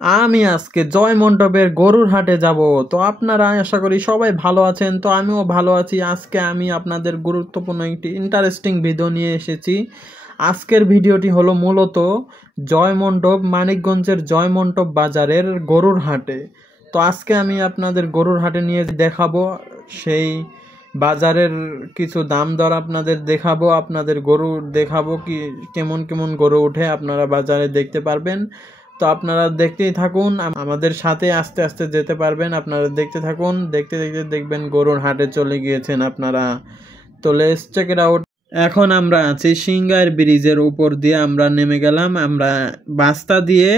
আমি আজকে জয় মণ্ডপের গরুর হাটে যাব। তো আপনারা আশা করি সবাই ভালো আছেন। তো আমিও ভালো আছি। আজকে আমি আপনাদের গুরুত্বপূর্ণ একটি ইন্টারেস্টিং ভিডিও নিয়ে এসেছি। আজকের ভিডিওটি হলো মূলত জয় মণ্ডপ, মানিকগঞ্জের জয় মণ্ডপ বাজারের গরুর হাটে। তো আজকে আমি আপনাদের গরুর হাটে নিয়ে দেখাবো, সেই বাজারের কিছু দাম দর আপনাদের দেখাবো, আপনাদের গরু দেখাবো কি কেমন কেমন গরু উঠে আপনারা বাজারে দেখতে পারবেন। তো আপনারা দেখতেই থাকুন, আমাদের সাথে আস্তে আস্তে যেতে পারবেন। আপনারা দেখতে থাকুন, দেখতে দেখতে দেখবেন গরুর হাটে চলে গিয়েছেন আপনারা। তো লেটস চেক ইট আউট। এখন আমরা আছি সিংগাইর ব্রিজের উপর দিয়ে আমরা নেমে গেলাম। আমরা বাস্তা দিয়ে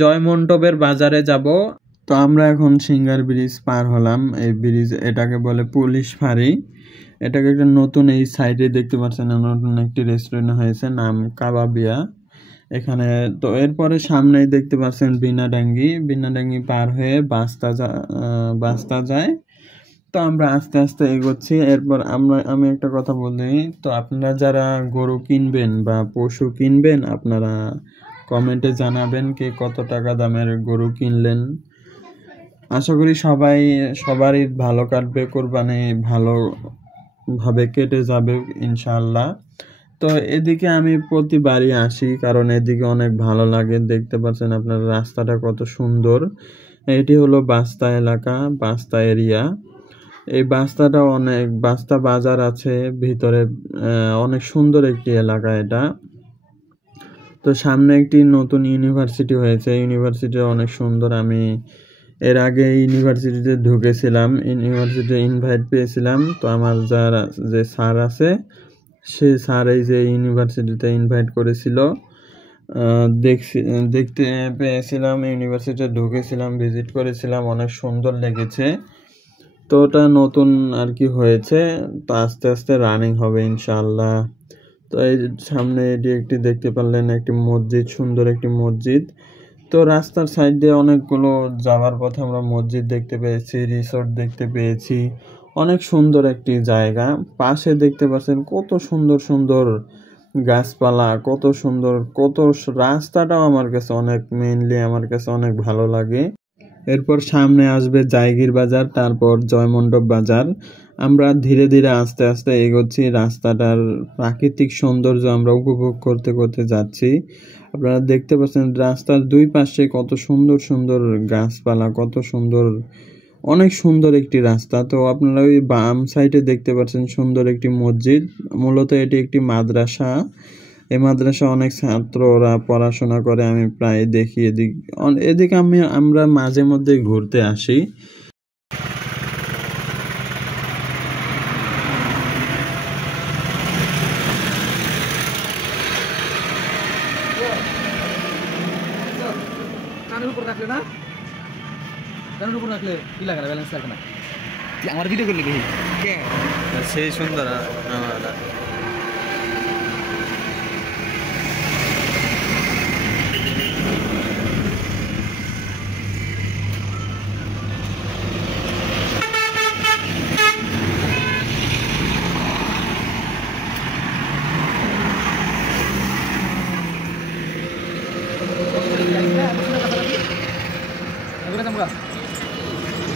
জয় মণ্ডপের বাজারে যাব। তো আমরা এখন সিংগার ব্রিজ পার হলাম। এই ব্রিজ এটাকে বলে পুলিশ ফাঁড়ি। এটাকে একটা নতুন এই সাইডে দেখতে পাচ্ছেন নতুন একটি রেস্টুরেন্ট হয়েছে, নাম কাবাবিয়া এখানে। তো এরপরে সামনেই দেখতে পাচ্ছেন বিনাডাঙ্গি পার হয়ে বাস্তা যায়। তো আমরা আস্তে আস্তে এগোচ্ছি। এরপর আমি একটা কথা বলি, তো আপনারা যারা গরু কিনবেন বা পশু কিনবেন আপনারা কমেন্টে জানাবেন কে কত টাকা দামের গরু কিনলেন। আশা করি সবারই ভালো কাটবে, কোরবানি ভালোভাবে কেটে যাবে ইনশাআল্লাহ। তো এদিকে আমি প্রতিবারই আসি, কারণ এদিকে অনেক ভালো লাগে। দেখতে পাচ্ছেন আপনারা রাস্তাটা কত সুন্দর। এটি হলো বাস্তা এলাকা, বাস্তা এরিয়া। এই বাস্তা বাজার আছে ভিতরে, অনেক সুন্দর একটি এলাকা এটা। তো সামনে একটি নতুন ইউনিভার্সিটি হয়েছে, ইউনিভার্সিটি অনেক সুন্দর। আমি এর আগে ইউনিভার্সিটিতে ঢুকেছিলাম, ইউনিভার্সিটিতে ইনভাইট পেয়েছিলাম। তো আমার যে স্যার আছে সে স্যার এই যে ইউনিভার্সিটিতে ইনভাইট করেছিল, দেখতে পেয়েছিলাম, ইউনিভার্সিটিতে ঢুকেছিলাম, ভিজিট করেছিলাম, অনেক সুন্দর লেগেছে। তো ওটা নতুন আর কি হয়েছে, তো আস্তে আস্তে রানিং হবে ইনশাআল্লাহ। তো এই সামনে এটি একটি দেখতে পারলেন একটি মসজিদ, সুন্দর একটি মসজিদ। তো রাস্তার সাইড দিয়ে অনেকগুলো যাওয়ার পথে আমরা মসজিদ দেখতে পেয়েছি, রিসোর্ট দেখতে পেয়েছি, অনেক সুন্দর একটি জায়গা। পাশে দেখতে পাচ্ছেন কত সুন্দর সুন্দর গাছপালা, রাস্তাটাও আমার কাছে আমার কাছে অনেক ভালো লাগে। এরপর সামনে আসবে জায়গির বাজার, তারপর জয়মণ্ডপ বাজার। আমরা ধীরে ধীরে আস্তে আস্তে এগোচ্ছি, রাস্তাটার প্রাকৃতিক সৌন্দর্য আমরা উপভোগ করতে করতে যাচ্ছি। আপনারা দেখতে পাচ্ছেন রাস্তার দুই পাশে কত সুন্দর সুন্দর গাছপালা, অনেক সুন্দর একটি রাস্তা। তো আপনারা ওই বাম সাইডে দেখতে পাচ্ছেন সুন্দর একটি মসজিদ। মূলত এটি একটি মাদ্রাসা। এই মাদ্রাসা অনেক ছাত্ররা পড়াশোনা করে, আমি প্রায় দেখি এদিকে আমরা মাঝে মধ্যে ঘুরতে আসি। আমার ভিডিও করলে সেই সুন্দর।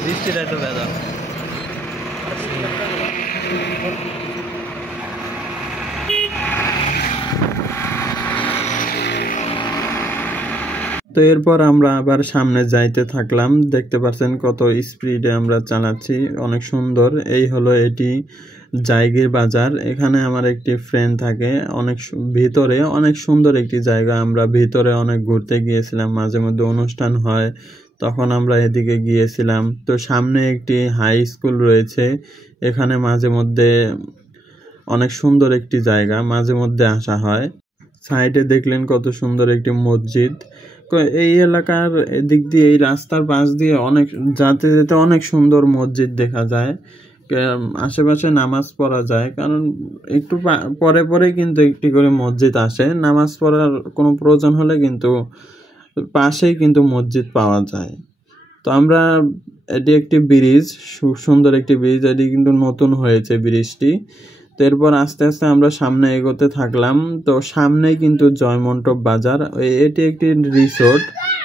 বৃষ্টিটা তো ভেজা। তো এরপর আমরা আবার সামনে যাইতে থাকলাম। দেখতে পাচ্ছেন কত স্পিডে আমরা চালাচ্ছি, অনেক সুন্দর। এটি জায়গির বাজার। এখানে আমার একটি ফ্রেন্ড থাকে, ভিতরে অনেক সুন্দর একটি জায়গা। আমরা ভিতরে অনেক ঘুরতে গিয়েছিলাম, মাঝে মধ্যে অনুষ্ঠান হয় তখন আমরা এদিকে গিয়েছিলাম। তো সামনে একটি হাই স্কুল রয়েছে, এখানে মাঝে মধ্যে অনেক সুন্দর একটি জায়গা, মাঝে মধ্যে আসা হয়। সাইডে দেখলেন কত সুন্দর একটি মসজিদ। এই এলাকার এদিক দিয়ে এই রাস্তার পাশ দিয়ে যেতে যেতে অনেক সুন্দর মসজিদ দেখা যায়। আশেপাশে নামাজ পড়া যায়, কারণ একটু পরে পরে কিন্তু একটি করে মসজিদ আসে। নামাজ পড়ার কোনো প্রয়োজন হলে কিন্তু পাশেই কিন্তু মসজিদ পাওয়া যায়। তো এটি একটি ব্রিজ, সুন্দর একটি ব্রিজ, এটি কিন্তু নতুন হয়েছে ব্রিজটি। তো এরপর আস্তে আস্তে আমরা সামনে এগোতে থাকলাম। তো সামনেই কিন্তু জয়মণ্ডপ বাজার, এটি একটি রিসোর্ট।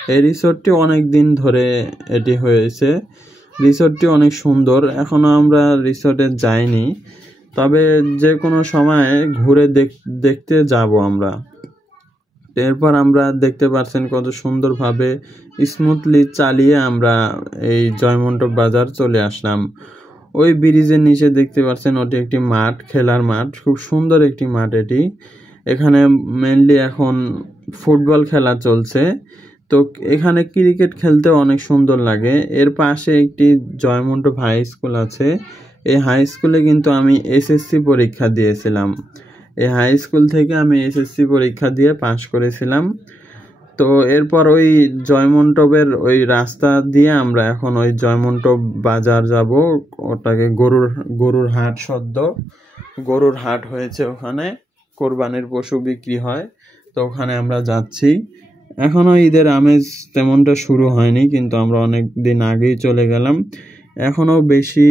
এই রিসোর্টটি অনেক দিন ধরে এটি হয়েছে। রিসোর্টটি অনেক সুন্দর। এখনো আমরা রিসোর্টে যাইনি, তবে যে কোনো সময় ঘুরে দেখতে যাব আমরা। এরপর আমরা দেখতে পাচ্ছেন কত সুন্দরভাবে স্মুথলি চালিয়ে আমরা এই জয়মন্টপ বাজার চলে আসলাম। ওই ব্রিজের নিচে দেখতে পাচ্ছেন ওটি একটি মাঠ, খেলার মাঠ, খুব সুন্দর একটি মাঠ এটি। এখানে মেনলি এখন ফুটবল খেলা চলছে, তো এখানে ক্রিকেট খেলতে অনেক সুন্দর লাগে। এর পাশে একটি জয়মন্টপ হাই স্কুল আছে। এই হাই স্কুলে কিন্তু আমি এসএসসি পরীক্ষা দিয়েছিলাম। এই হাই স্কুল থেকে আমি এসএসসি পরীক্ষা দিয়ে পাশ করেছিলাম। তো এরপর ওই জয়মন্টপের ওই রাস্তা দিয়ে আমরা এখন ওই জয়মন্টপ বাজার যাব। ওটাকে গরুর হাট, সদ্য গরুর হাট হয়েছে, ওখানে কোরবানির পশু বিক্রি হয়, তো ওখানে আমরা যাচ্ছি। এখনও ঈদের আমেজ তেমনটা শুরু হয়নি, কিন্তু আমরা অনেক দিন আগেই চলে গেলাম। এখনও বেশি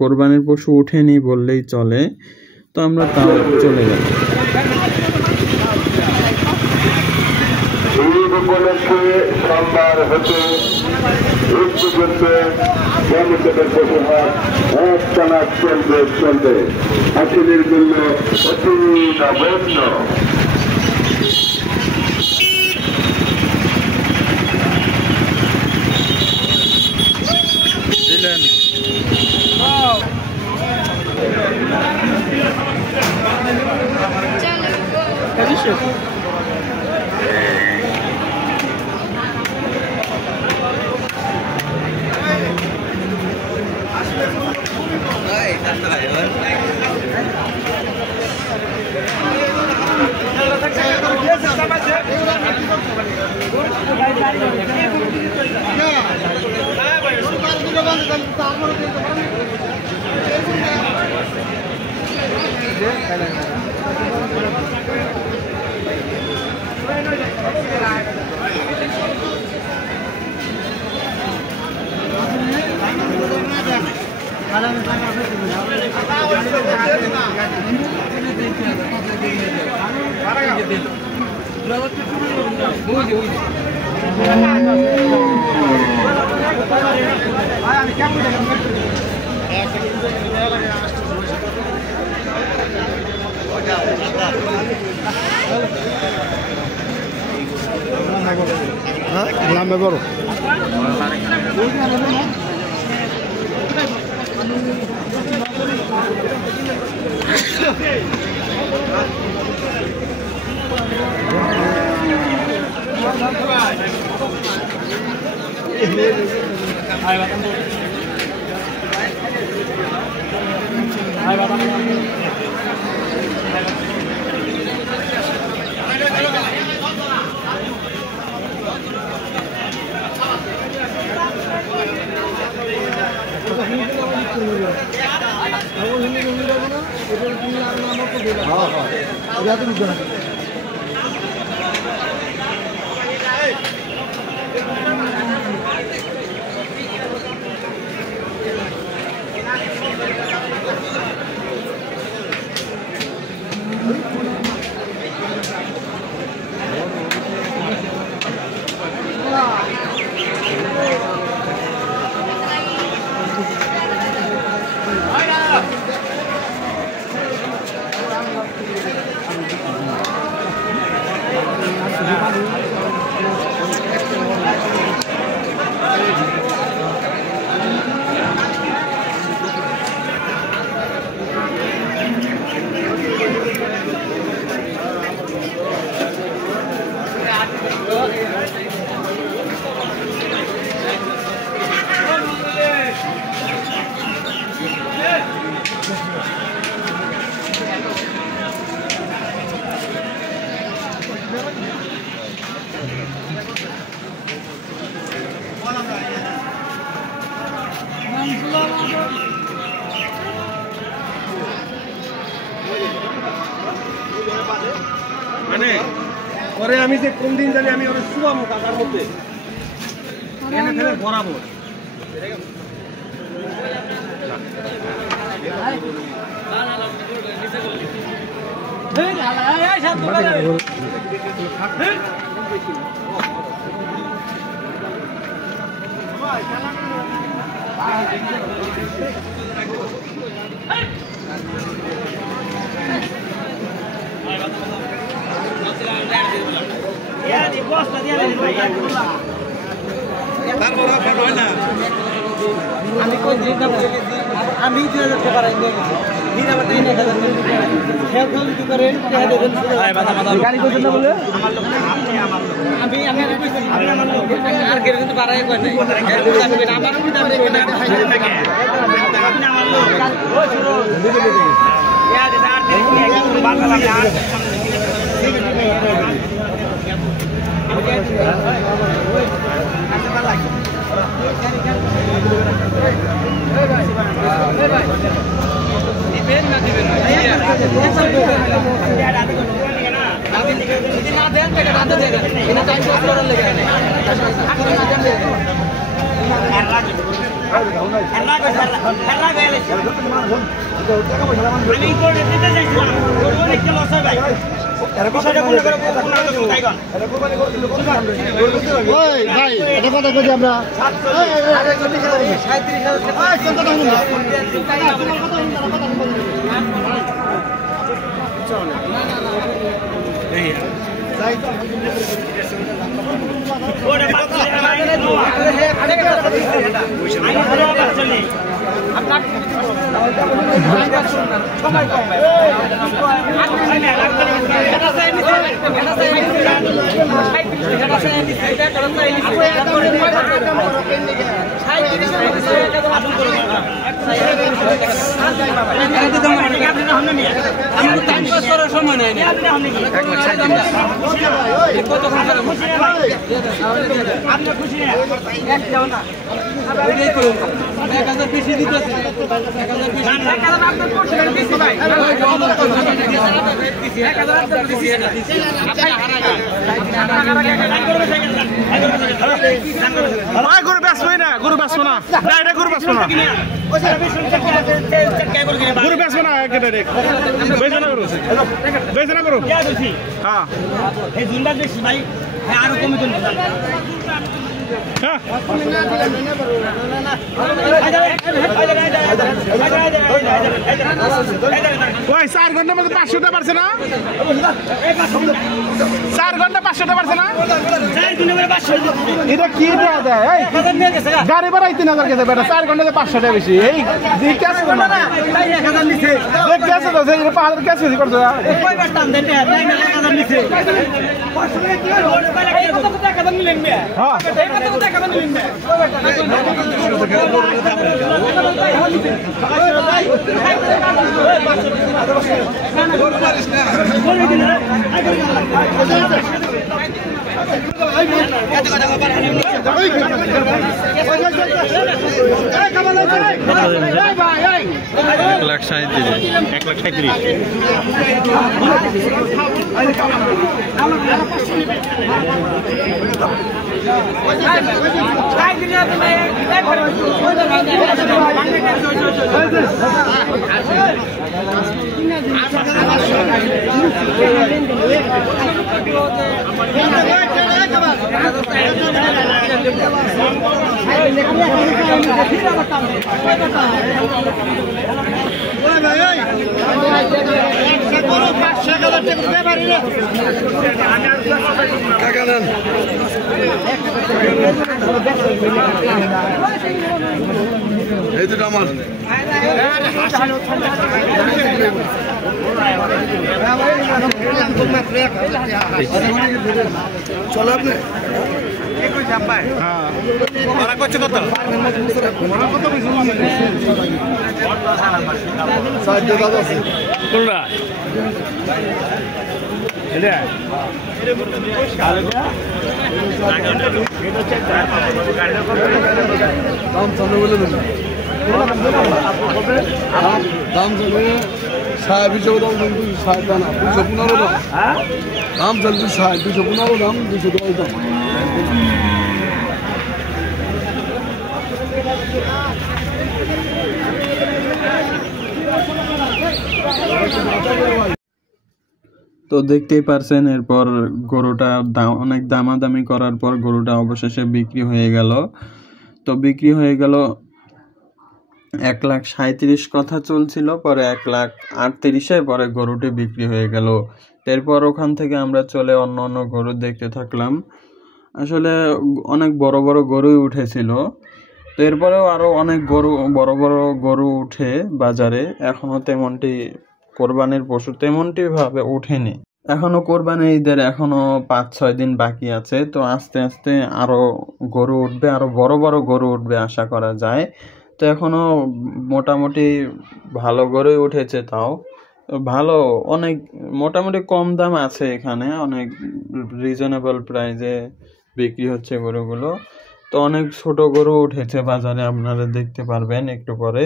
কোরবানির পশু ওঠেনি বললেই চলে, তো আমরা তাও চলে গেলাম। ঈদ উপলক্ষে সোমবার হতে ঈদ পর্যন্ত জয়মন্টপের পশু হাট একটানা চলবে। হাসিলের মূল্য অতি নগণ্য। লাম্বা বড় মানে পরে আমি যে কোন দিন জানি আমি অনেক শুভাম কাকার মধ্যে এনে ফেলে বরাবর আমি কোন জিনিসটা আমি 2000 টাকা রাখি দিয়েছি দিন আবার 3000 খেল খেল কি করেন গাড়ি কোন জন্য বলে আমার লোক আমি আমার লোক আর কেউ কিন্তু বাড়াই কই নাই আমার কি দাম কই না আপনি আমার লোক ও শুনো ইয়া দে আর দেখি একদম বাধা লাগে আর ঠিক ভাই এটা কথা কই আমরা সময় নাই বেশি দিতে গরু বেচবই না গরু বেচবো না গরু বেচবো না গরু বেচবো না বেচে না গরু বেচে না গরু হ্যাঁ এই জুনটা বেশি ভাই হ্যাঁ আরো কমে জন্য ওই 4 ঘন্টার মধ্যে 500 টাকা পারছে না 4 ঘন্টা 500 টাকা পারছে না এটা কি দেয়া দেয় গাড়ি ভাড়া 3000 গেছে বেটা 4 ঘন্টাতে 500 টাকা বেশি এই দিক আছে না দেখ কেসে তো এই পাহাড়ের কেসে করছো কই বাটাম দেন 9000 নিচে কত টাকা দাম নিলেন মিয়া হ্যাঁ এই কত টাকা দাম নিলেন মিয়া এই দুটো আমার চলো আপনি হ্যাঁ করছে কত কোনটা দাম চলে বলে দেবেন দাম চলবে 250 দাম কিন্তু 60 দাম 215 দাম দাম চলবে 215 দাম 210 দাম তো দেখতেই পারছেন এরপর গরুটা অনেক দামাদামি করার পর গরুটা অবশেষে বিক্রি হয়ে গেল। তো বিক্রি হয়ে গেল 1,37,000 কথা চলছিল, পরে 1,38,000 পরে গরুটি বিক্রি হয়ে গেল। এরপর ওখান থেকে আমরা চলে অন্য অন্য গরু দেখতে থাকলাম। আসলে অনেক বড় বড় গরুই উঠেছিল। তো এরপরেও আরো অনেক বড় বড় গরু উঠে বাজারে, এখনো তেমনটি কোরবানির পশু তেমনটি ভাবে উঠেনি। এখনো কোরবানি ঈদের এখনো 5-6 দিন বাকি আছে। তো আস্তে আস্তে আরো গরু উঠবে, আরো বড় বড় গরু উঠবে আশা করা যায়। তো এখনো মোটামুটি ভালো গরুই উঠেছে, তাও ভালো অনেক মোটামুটি কম দাম আছে এখানে, অনেক রিজনেবল প্রাইসে বিক্রি হচ্ছে গরুগুলো। তো অনেক ছোট গরু উঠেছে বাজারে, আপনারা দেখতে পারবেন একটু পরে।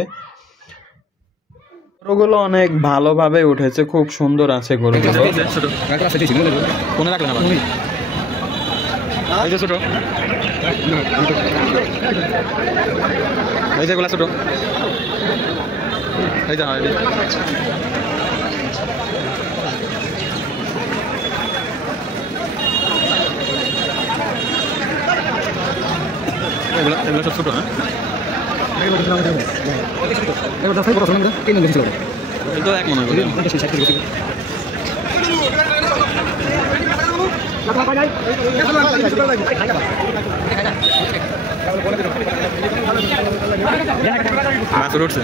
গরুগুলো অনেক ভালোভাবে উঠেছে, খুব সুন্দর আছে গরুগুলো। কোনে রাখলেন আবার? এই যে ছোট, এই যেগুলা ছোট, এই যে এগুলো সব ছোট। হ্যাঁ তো এক মনে করি মাছ উঠছে।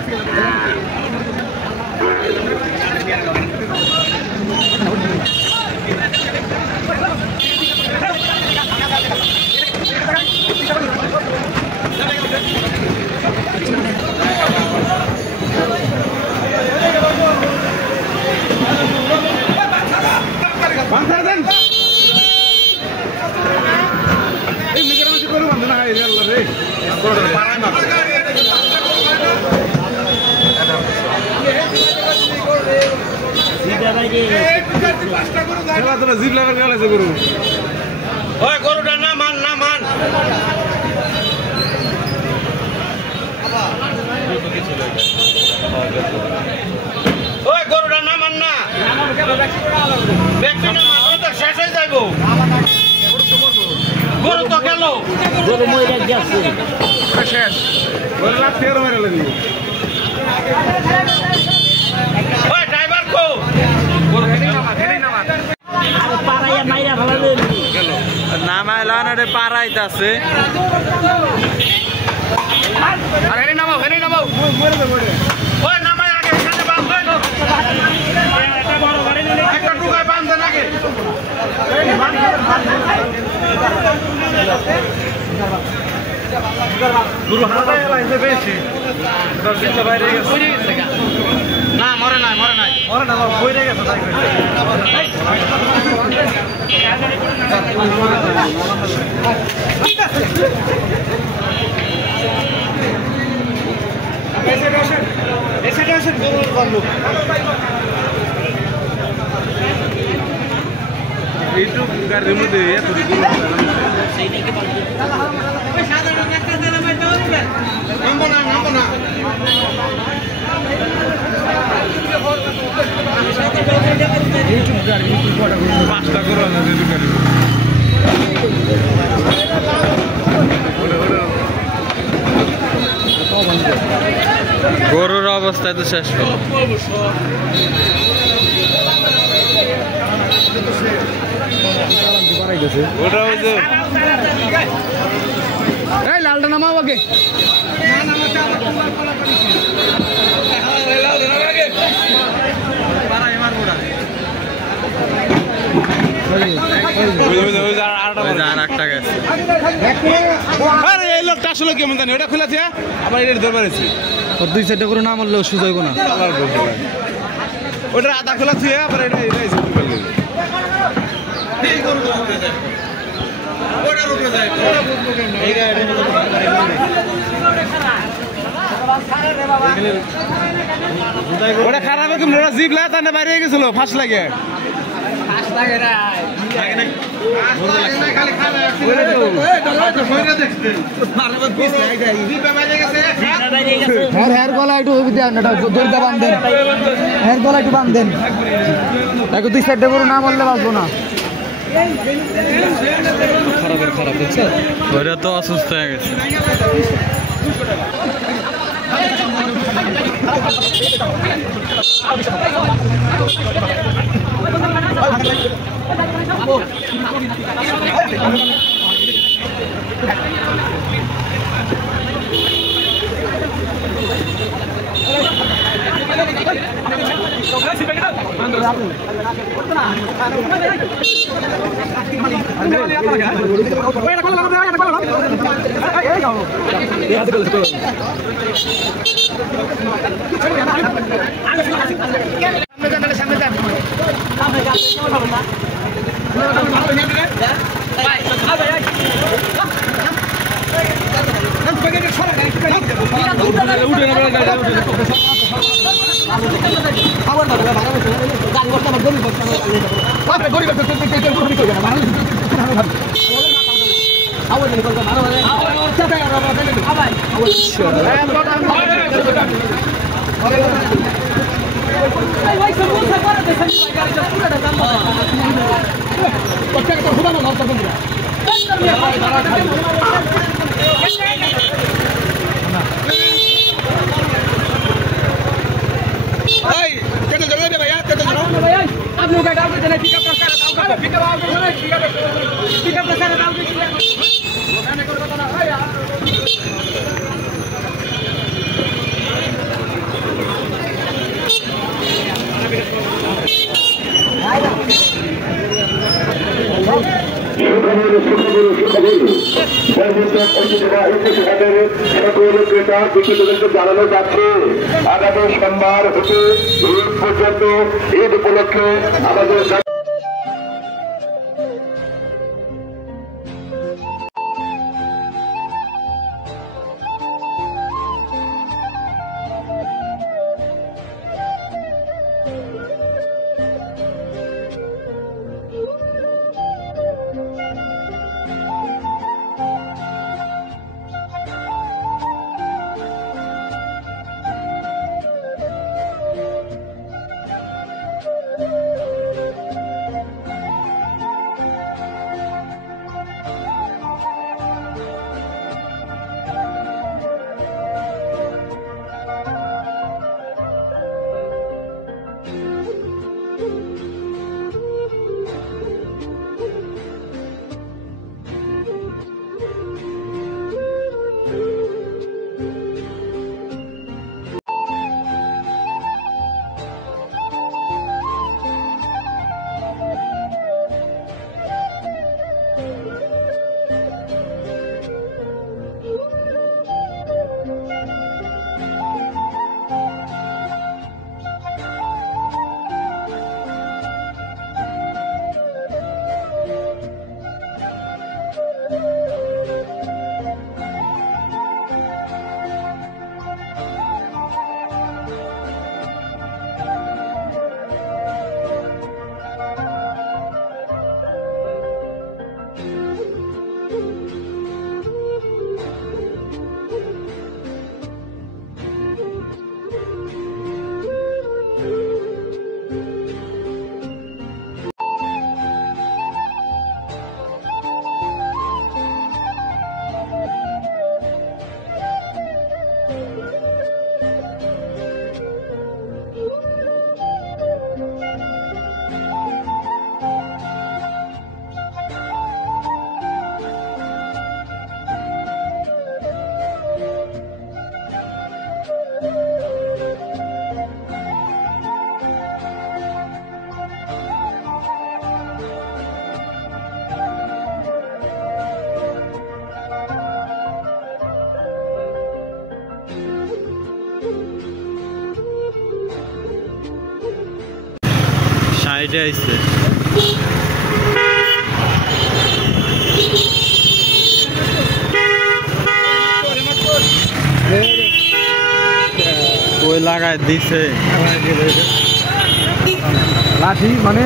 গরুটা না মান না মান ওই গরুটা না মান না ব্যক্তি না মান তো শেষ হয়ে যাইব। গরু তো গেল, গরু মরে গেছে শেষ। গরু লাখ ফের মেরে লাগলো। ওই ড্রাইভার কো গরু খেতে নামা পারাইয়া মাইরা ফেলালে গেল নামাইলা না রে পারাইতাছে। আরে হেনি নামাও মরে যাবে। ওই নামাই আগে এখানে বাঁধ দেন, এটা বড় গাড়ি নিলে একটা টুকায় বাঁধ দেন আগে। গুরু হাতে লাইছে বেশি দশ দিন বাইরে গেছে না, মরে নাই বইরে গেছে তাই এসে গরুর বান্ধব এইটুক গাড়ির মধ্যে এত গরু নামবো না পাঁচটা গরু আছে গাড়ি। গরুর অবস্থায় তো শেষ। লালটা নামাও আগে। এই লোকটা আসলে কেমন জানি, ওটা খোলা আবার এটা দরবার আছে। ওর 2-4টা করে না মারলেও সুযোগ হইব না, ওটা আধা খোলা থুয়ে আবার এটা ওটা খারাপ জিবলা তার বাইরে গেছিল ফার্স্ট লাগে। গলা একটু বান্ধেন, গলা একটু বান্ধেন, 2-4টা গরু না মারলে বাঁচবো না। খারাপ দেখছো ওরা তো অসুস্থ হয়ে গেছে। জানানো যাচ্ছে আগামী সোমবার হতে ঈদ পর্যন্ত ঈদ উপলক্ষে আমাদের সাইডে আইছে ওই লাগায় দিছে লাঠি মানে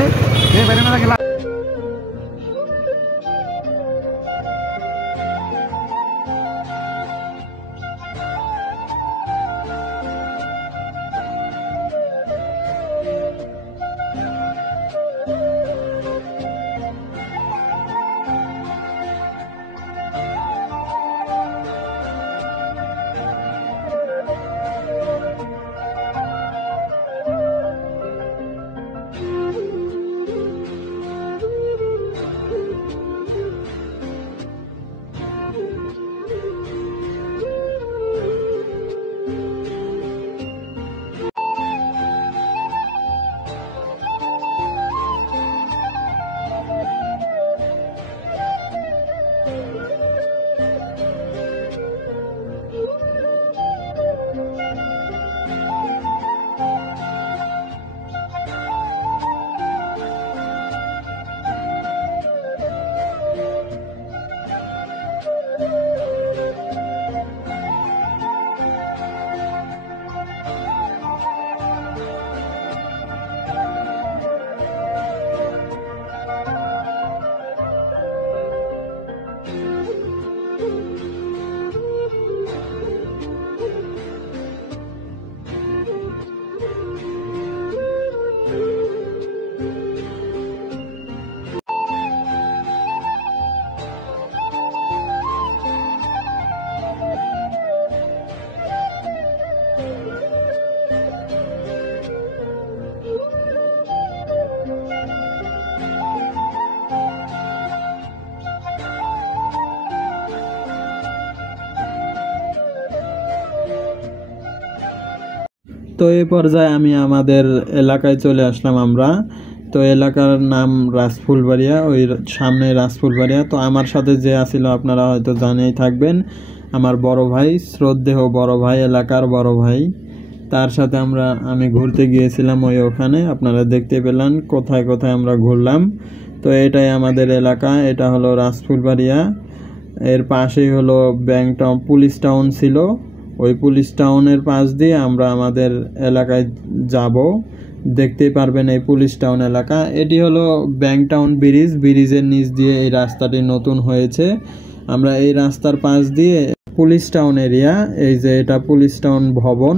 তো এই পর্যায়ে আমি আমাদের এলাকায় চলে আসলাম আমরা। তো এলাকার নাম রাজফুলবাড়িয়া, ওই সামনে রাজফুলবাড়িয়া। তো আমার সাথে যে আসিল আপনারা হয়তো জানেই থাকবেন, আমার বড় ভাই, শ্রদ্ধেয় বড় ভাই, এলাকার বড় ভাই। তার সাথে আমি ঘুরতে গিয়েছিলাম ওখানে, আপনারা দেখতে পেলেন কোথায় কোথায় আমরা ঘুরলাম। তো এটাই আমাদের এলাকা, এটা হলো রাজফুলবাড়িয়া। এর পাশেই হলো ব্যাংক টাউন, পুলিশ টাউন ছিল, ওই পুলিশ টাউনের পাশ দিয়ে আমরা আমাদের এলাকায় যাব। দেখতেই পারবেন এই পুলিশ টাউন এলাকা। এটি হলো ব্যাংক টাউন ব্রিজ, ব্রিজের নিচ দিয়ে এই রাস্তাটি নতুন হয়েছে। আমরা এই রাস্তার পাশ দিয়ে পুলিশ টাউন এরিয়া, এই যে এটা পুলিশ টাউন ভবন,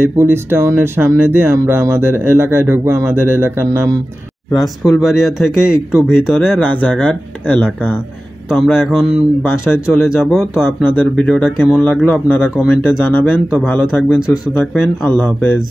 এই পুলিশ টাউনের সামনে দিয়ে আমরা আমাদের এলাকায় ঢুকবো। আমাদের এলাকার নাম রাজফুলবাড়িয়া থেকে একটু ভিতরে রাজাঘাট এলাকা। তো আমরা এখন বাসায় চলে যাব। তো আপনাদের ভিডিওটা কেমন লাগলো আপনারা কমেন্টে জানাবেন। তো ভালো থাকবেন, সুস্থ থাকবেন, আল্লাহ হাফেজ।